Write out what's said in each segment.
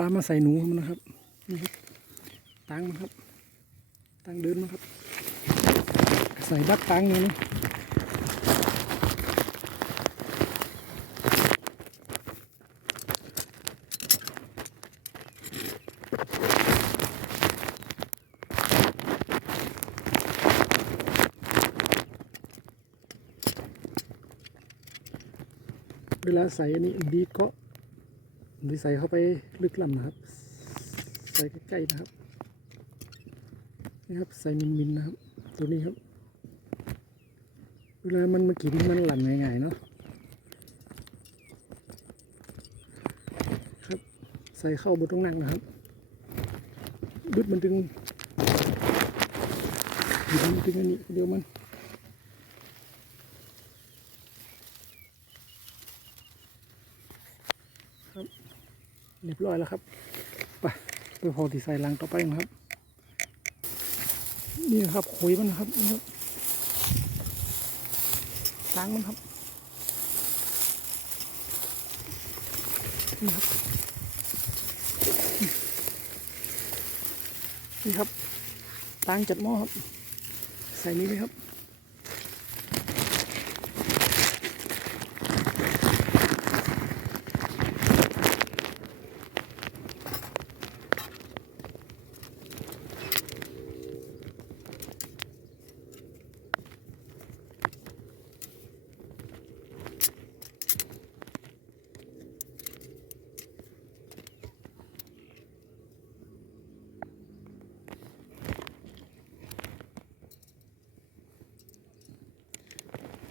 ปลามาใส่หนูมันนะครับนี่ครับตังมันครับ ตังเดินมาครับ ใส่ดักตังอย่างนี้เวลาใส่อันนี้ดี ดก็ดีใส่เข้าไปลึกลำนะครับ ใส่ใกล้ๆนะครับนี่ครับใส่มินๆนะครับ ตัวนี้ครับ เวลามันมากินมันหลั่นง่ายๆเนาะครับ ใส่เข้าบนตรงนั่งนะครับดึดมันถึงดึดมันถึงอันนี้เดียวมันครับเร้อยแล้วครับไปไปพอที่ใส่ลังต่อไปนะครับ นี่นะครับขุยมันครับครับล้างมันครับนี่ครับนี่ครับล้างจัดหม้อครับ ใส่นี้เลยครับ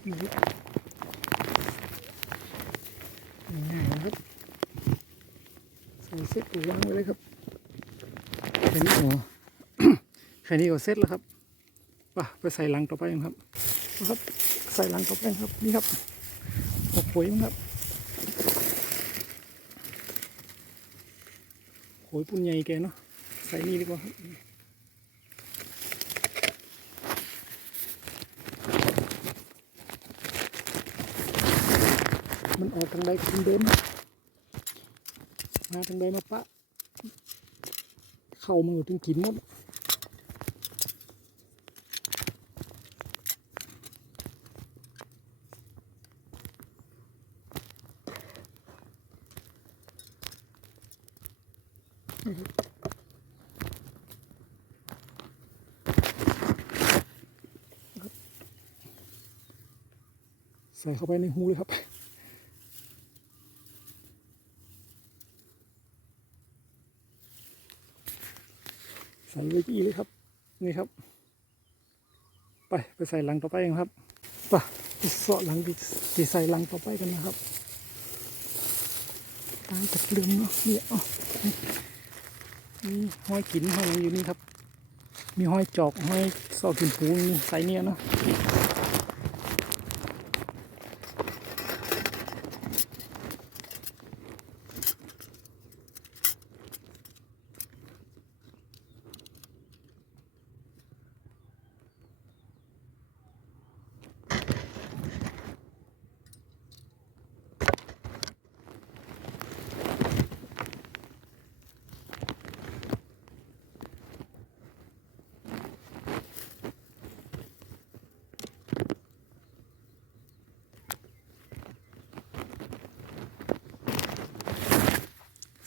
นี่ครับง่ายนะครับ ใส่เซ็ตตัววางไว้เลยครับแค่นี้เหรอแค่นี้ก็เซ็ตแล้วครับป่ะไปใส่ลังต่อไปนครับนะครับใส่ลังต่อไปครับนี่ครับหกปุ๋ยมันครับโหยปุ่นใหญ่แกเนาะใส่นี่ดีกว่าครับ มันออกทางใดทางเดิมมาทางใดมาปะ เข้ามาถึงกินหมดใส่เข้าไปในหูเลยครับ ส่ไว้ที่เลยครับ นี่ครับ ไปไปใส่หลังต่อไปกันครับไปไปเสาะลังที่ใส่หลังต่อไปกันนะครับตายจากเรื่องเนาะนี่อ๋อมีห้อยกินห้อยอยู่นี่ครับ มีห้อยจอกห้อยเสาะกินปูนี่ใส่เนี่ยเนาะ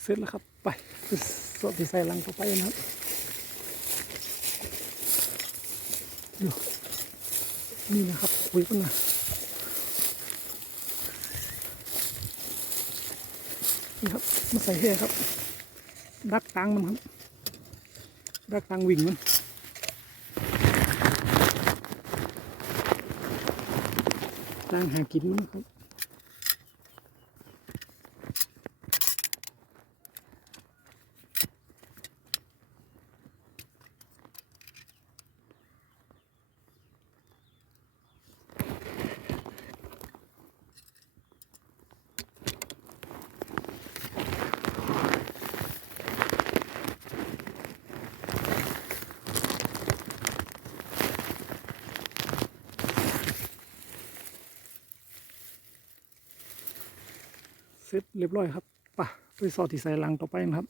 เสร็จแล้วครับ ไปสาะที่ใส่ลังต่อไปนะครับดูนี่นะครับคุยกันนะนี่ครับ มาใส่แห่ครับ ดักตังมันครับ ดักตังวิ่งมันตังหากินมันครับ ร็จเรียบร้อยครับป่ะไปสอดที่ใส่ลังต่อไปนะครับ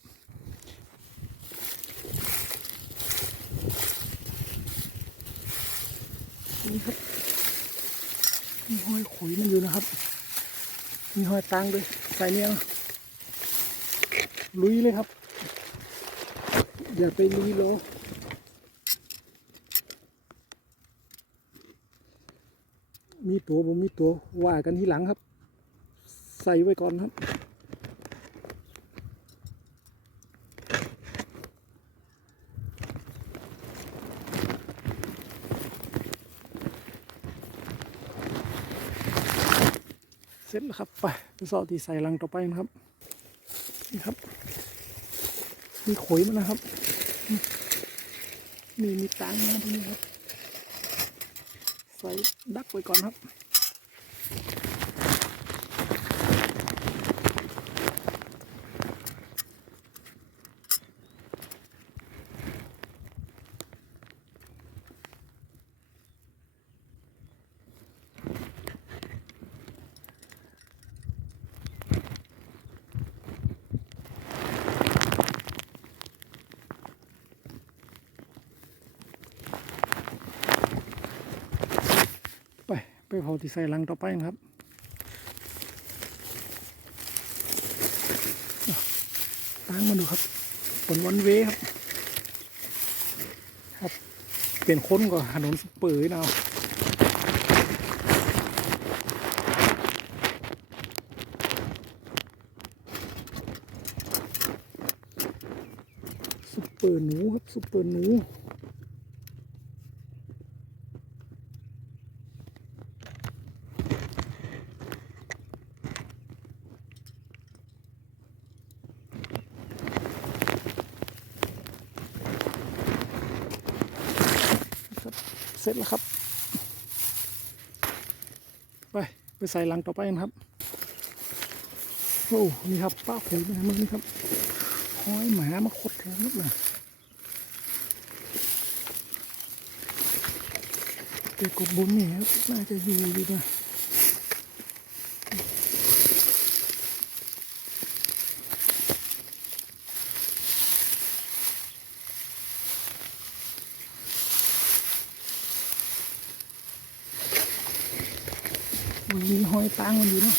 นี่ครับมีห้อยขุยมันอยู่นะครับ มีห้อยตังด้วยใส่เนี่ยลุยเลยครับ อย่าไปลุยโลมีตัวผมมีตัวว่ากันที่หลังครับ ใส่ไว้ก่อนครับเสร็จแล้วครับไปไปสอที่ใส่ลังต่อไปนะครับนี่ครับมีขยมันนะครับมีมีตังนะตรงนี้ครับ ใส่ดักไว้ก่อนครับ ไปเผาที่ใส่ลังต่อไปนะครับตั้งมาดูครับผลวันเวครับ ครับ เป็นค้นก็ถนนสเปอร์นะซุปเปอร์หนูครับซุปเปอร์หนู เสร็จแล้วครับ ไป ไปใส่หลังต่อไปนะครับ โอ้นี่ครับป้าผูนะมึงนี่ครับห้อยหมามาขดแล้วนิดหน่อยแต่กดบนนี่ครับน่าจะอยู่ดีนะ มีหอยตังมันอยู่เนาะ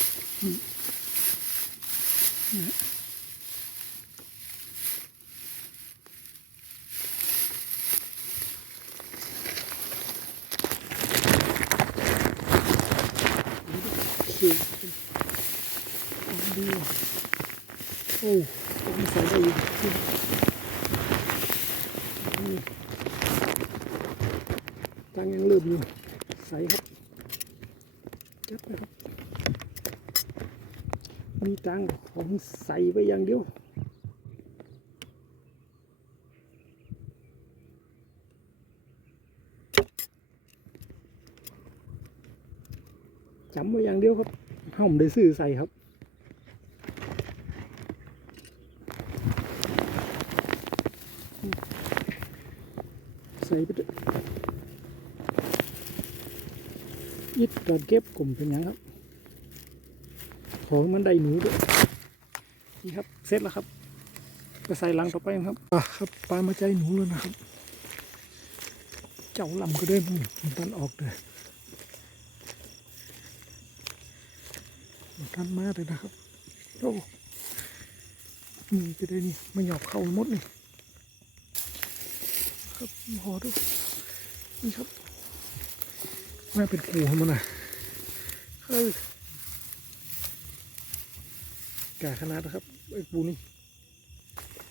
โอเคเอาดีว่ะโอ้ต้องใส่ได้อีกนี่ตังยังเริ่มอยู่ใส่ครับ จับไปครับ มีตังค์ผมใส่ไปอย่างเดียวจำไว้อย่างเดียวครับห้ามได้ซื้อใส่ครับใส่ไปเถอะ ยิดการเก็บกลุ่มเป็นยังครับ ของมันได้หนูด้วยนี่ครับเสร็จแล้วครับไปใส่ลังต่อไปครับปลาครับปลามาใจหนูแล้วนะครับ เจ้าลำก็ได้มันมันตันออกเลยมันตันมากเลยนะครับโอ้นี่จะได้นี่ม่หยอบเข้ามดนี่ครับหอดูนี่ครับ แม่เป็นกูของมันนะเฮ้ยแก่ขนาดนะครับไอ้ปูนี่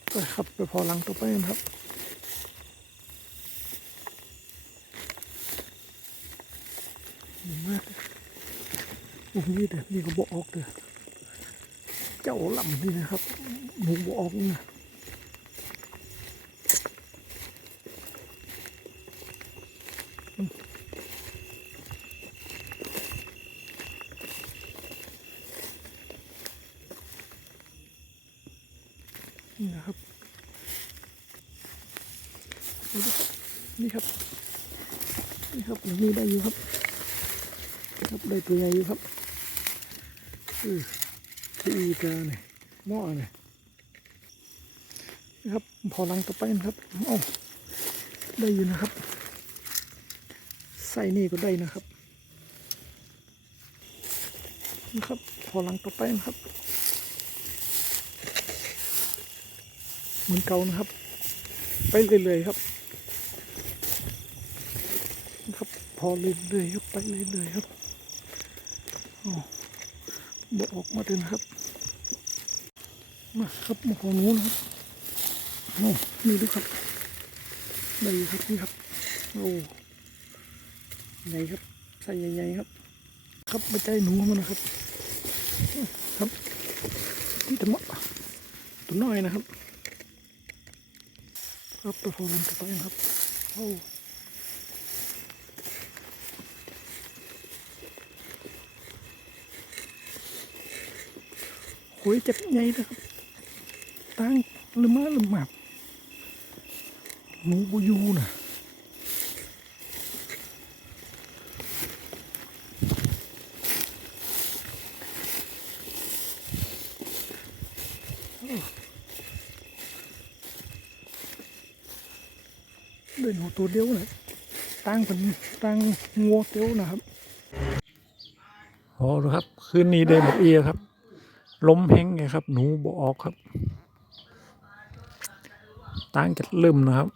ไปครับไปพอลังต่อไปกันครับดีมากโอ้โหนี่เด้อนี่ก็บอกออกเด้อเจ้าลำนี่นะครับหนูบอกนี่นะอืมนี่นะครับ นี่ครับ นี่ครับอย่างนี้ได้อยู่ครับ ครับได้ตัวใหญ่อยู่ครับอที่อีกาเนี่ยหม้อเนี่ยนะครับพอลังต่อไปนะครับโอ้ได้อยู่นะครับ ใส่นี่ก็ได้นะครับนะครับ พอลังต่อไปนะครับ เหมือนเก่านะครับ ไปเรื่อยๆครับนะครับ พ อเรื่อยๆครับไปเรื่อยๆครับอ๋อบออกมาเลยนะครับ มาครับมาของหนูนครับโอ้นี่ดูครับได้อยู่ครับนี่ครับโอ้ใหญ่ครับใส่ใหญ่ๆครับ ครับไม่ใจหนูมันนะครับ ครับนี่แต่มะตัวน้อยนะครับ ครับตัวโฟลันตัวไปนะครับโอ้ หอยจัดใหญ่นะครับตั้งลืมมาลืมมาหนูบูยูนะเดินหัวตัวเดียวเลยตั้งเป็นตั้งงัวเดียวนะครับโอ้ดูครับ คืนนี้ได้หมดเอียครับ ล้มแห้งไงครับ หนูบออกครับ ตั้งจะลืมนะครับ